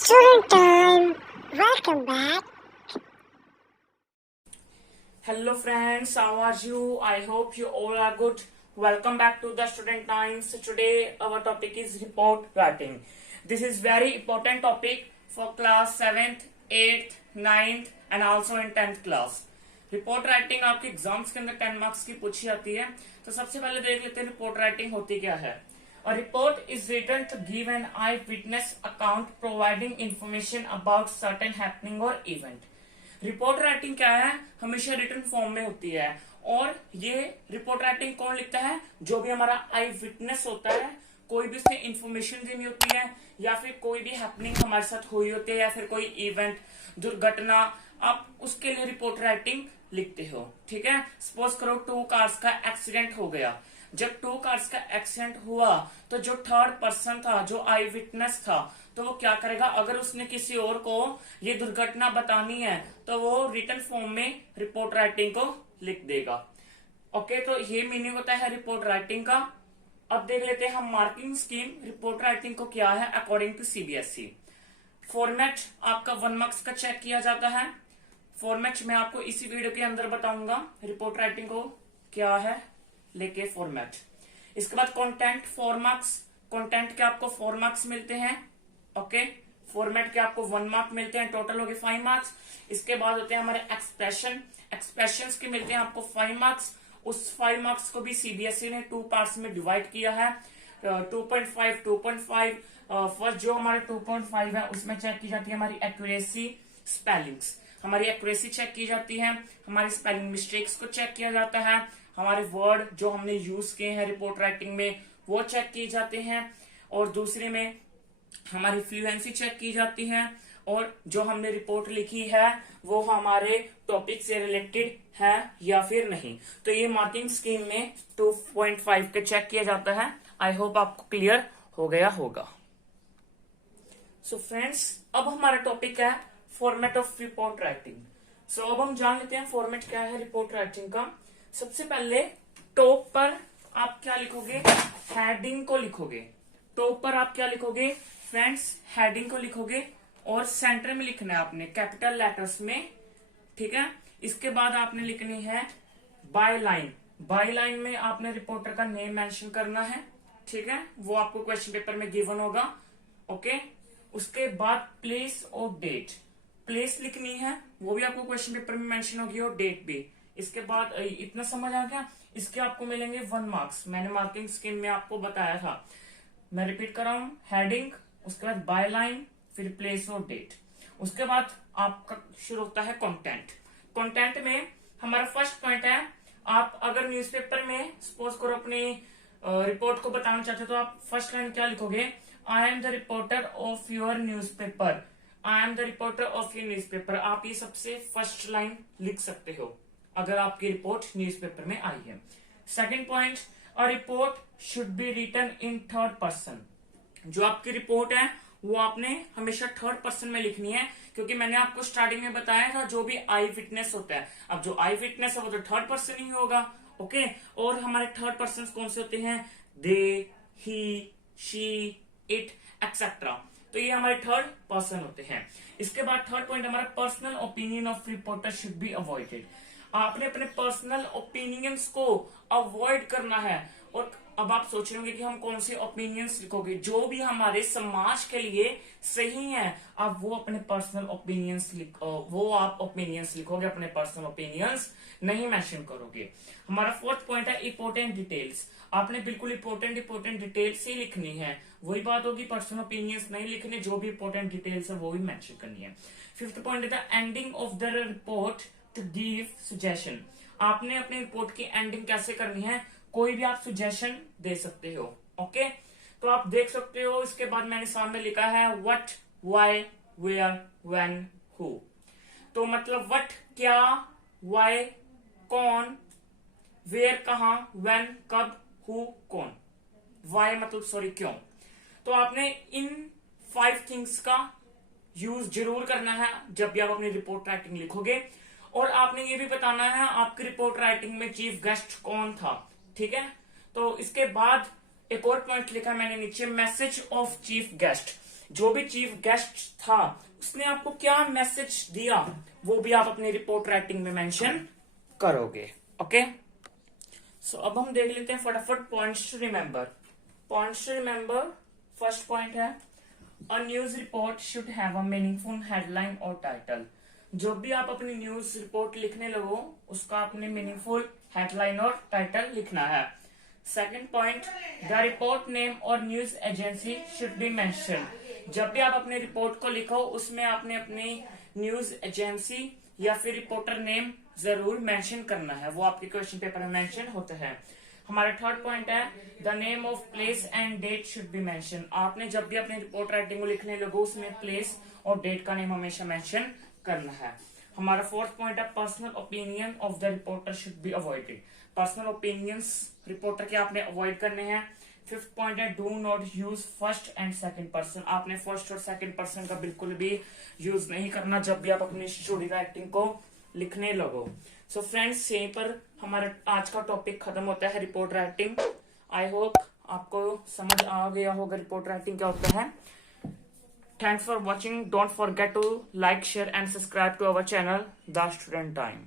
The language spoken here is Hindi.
Student time. Welcome back. Hello friends, how are you? I hope you all are good. Welcome back to the Student Times. Today our topic is report writing. This is very important topic for class 7th, 8th, 9th and also in 10th class. Report writing आपके एग्जाम्स के अंदर 10 मार्क्स की पूछी जाती है। तो सबसे पहले देख लेते हैं रिपोर्ट राइटिंग होती क्या है। A report is written to give an eyewitness account providing information about certain happening or event. Report writing क्या है, हमेशा रिटन फॉर्म में होती है और ये रिपोर्ट राइटिंग कौन लिखता है, जो भी हमारा आई विटनेस होता है, कोई भी उसने इंफॉर्मेशन देनी होती है या फिर कोई भी हैपनिंग हमारे साथ हुई होती है या फिर कोई इवेंट दुर्घटना, आप उसके लिए रिपोर्ट राइटिंग लिखते हो। ठीक है, सपोज करो 2 कार्स का एक्सीडेंट हो गया। जब 2 कार्स का एक्सीडेंट हुआ तो जो थर्ड पर्सन था, जो आई विटनेस था, तो वो क्या करेगा, अगर उसने किसी और को ये दुर्घटना बतानी है तो वो रिटन फॉर्म में रिपोर्ट राइटिंग को लिख देगा। ओके, तो ये मीनिंग होता है रिपोर्ट राइटिंग का। अब देख लेते हैं हम मार्किंग स्कीम रिपोर्ट राइटिंग को क्या है अकॉर्डिंग टू सीबीएसई। फॉर्मेट आपका 1 मार्क्स का चेक किया जाता है। फॉर्मेट मैं आपको इसी वीडियो के अंदर बताऊंगा रिपोर्ट राइटिंग को क्या है लेके फॉर्मेट। इसके बाद कंटेंट 4 मार्क्स, कंटेंट के आपको 4 मार्क्स मिलते हैं। ओके, फॉर्मेट के आपको 1 मार्क मिलते हैं, टोटल हो गए 5 मार्क्स। इसके बाद होते हैं हमारे एक्सप्रेशन, एक्सप्रेशंस के मिलते हैं आपको 5 मार्क्स। उस 5 मार्क्स को भी सीबीएसई ने 2 पार्ट्स में डिवाइड किया है, 2.5 2.5। फर्स्ट जो हमारे 2.5 है उसमें चेक की जाती है हमारी एक्यूरेसी, स्पेलिंग्स, हमारी एक्यूरेसी चेक की जाती है, हमारी स्पेलिंग मिस्टेक्स को चेक किया जाता है, हमारे वर्ड जो हमने यूज किए हैं रिपोर्ट राइटिंग में वो चेक किए जाते हैं, और दूसरे में हमारी फ्लुएंसी चेक की जाती है, और जो हमने रिपोर्ट लिखी है वो हमारे टॉपिक से रिलेटेड है या फिर नहीं। तो ये मार्किंग स्कीम में 2.5 के चेक किया जाता है। आई होप आपको क्लियर हो गया होगा। सो फ्रेंड्स, अब हमारा टॉपिक है फॉर्मेट ऑफ रिपोर्ट राइटिंग। सो अब हम जान लेते हैं फॉर्मेट क्या है रिपोर्ट राइटिंग का। सबसे पहले टॉप पर आप क्या लिखोगे, हेडिंग को लिखोगे। टॉप पर आप क्या लिखोगे फ्रेंड्स, हेडिंग को लिखोगे और सेंटर में लिखना है आपने कैपिटल लेटर्स में। ठीक है, इसके बाद आपने लिखनी है बाय लाइन। बाय लाइन में आपने रिपोर्टर का नेम मेंशन करना है। ठीक है, वो आपको क्वेश्चन पेपर में गिवन होगा। ओके, उसके बाद प्लेस और डेट, प्लेस लिखनी है, वो भी आपको क्वेश्चन पेपर में मेंशन होगी और डेट भी। इसके बाद इतना समझ आ गया, इसके आपको मिलेंगे 1 मार्क्स। मैंने मार्किंग स्कीम में आपको बताया था, मैं रिपीट कर रहा हूं, हेडिंग, उसके बाद बाय लाइन, फिर प्लेस और डेट। उसके बाद आपका शुरू होता है कंटेंट। कंटेंट में हमारा फर्स्ट पॉइंट है, आप अगर न्यूज़पेपर में सपोज करो अपनी रिपोर्ट को बताना चाहते हो तो आप फर्स्ट लाइन क्या लिखोगे, I am the reporter of your newspaper. I am the reporter of your newspaper, आप ये सबसे फर्स्ट लाइन लिख सकते हो अगर आपकी रिपोर्ट न्यूज़पेपर में आई है। Second point, a report should be written in third person. जो आपकी रिपोर्ट है वो आपने हमेशा थर्ड पर्सन में लिखनी है, क्योंकि मैंने आपको स्टार्टिंग में बताया था जो भी आई विटनेस होता है, अब जो आई विटनेस है वो तो थर्ड पर्सन ही होगा। ओके, और हमारे थर्ड पर्सन कौन से होते हैं, दे, ही, शी, इट एक्सेट्रा। तो ये हमारे थर्ड पर्सन होते हैं। इसके बाद थर्ड पॉइंट हमारा personal opinion of reporter should be avoided. आपने अपने पर्सनल ओपिनियंस को अवॉइड करना है। और अब आप सोच रहे होंगे कि हम कौन से ओपिनियंस लिखोगे, जो भी हमारे समाज के लिए सही है, आप वो अपने पर्सनल ओपिनियंस वो आप ओपिनियंस लिखोगे, अपने पर्सनल ओपिनियंस नहीं मेंशन करोगे। हमारा फोर्थ पॉइंट है इंपॉर्टेंट डिटेल्स। आपने बिल्कुल इंपॉर्टेंट डिटेल्स ही लिखनी है। वही बात होगी, पर्सनल ओपिनियंस नहीं लिखने, जो भी इंपॉर्टेंट डिटेल्स है वो भी मेंशन करनी है। फिफ्थ पॉइंट है the ending of the report to give suggestion. आपने अपनी रिपोर्ट की एंडिंग कैसे करनी है, कोई भी आप सजेशन दे सकते हो। ओके, तो आप देख सकते हो, इसके बाद मैंने सामने लिखा है what, why, where, when, who. तो मतलब व्हाट क्या, व्हाई कौन, वेयर कहां, व्हेन कब, हु कौन, व्हाई मतलब सॉरी क्यों। तो आपने इन 5 थिंग्स का यूज जरूर करना है जब भी आप अपनी रिपोर्ट राइटिंग लिखोगे। और आपने ये भी बताना है आपकी रिपोर्ट राइटिंग में चीफ गेस्ट कौन था। ठीक है, तो इसके बाद एक और पॉइंट लिखा मैंने नीचे, मैसेज ऑफ चीफ गेस्ट। जो भी चीफ गेस्ट था उसने आपको क्या मैसेज दिया वो भी आप अपनी रिपोर्ट राइटिंग में मेंशन करोगे। ओके, सो अब हम देख लेते हैं फटाफट points to remember. Points to remember, first point है a news report should have a meaningful headline और टाइटल। जो भी आप अपनी न्यूज रिपोर्ट लिखने लगो उसका आपने मीनिंगफुल हेडलाइन और टाइटल लिखना है। Second point, the report name और news agency should be mention. जब भी आप अपनी रिपोर्ट को लिखो उसमें आपने अपनी न्यूज एजेंसी या फिर रिपोर्टर नेम जरूर मेंशन करना है, वो आपके क्वेश्चन पेपर में मेंशन होता है। हमारा थर्ड पॉइंट है the name of place and date should be mention. आपने जब भी अपनी रिपोर्ट राइटिंग को लिखने लगो उसमें प्लेस और डेट का नेम हमेशा मेंशन करना है। हमारा फोर्थ पॉइंट है personal opinion of the reporter should be avoided. Personal opinions reporter के आपने अवॉइड करने हैं। फिफ्थ पॉइंट है do not use first and second person. आपने फर्स्ट और सेकंड पर्सन का बिल्कुल भी यूज नहीं करना जब भी आप अपनी स्टोरी राइटिंग को लिखने लगो। सो फ्रेंड्स, यहीं पर हमारा आज का टॉपिक खत्म होता है, रिपोर्ट राइटिंग। आई होप आपको समझ आ गया होगा रिपोर्ट राइटिंग क्या होता है। Thanks for watching. Don't forget to like, share and subscribe to our channel, The Student Time.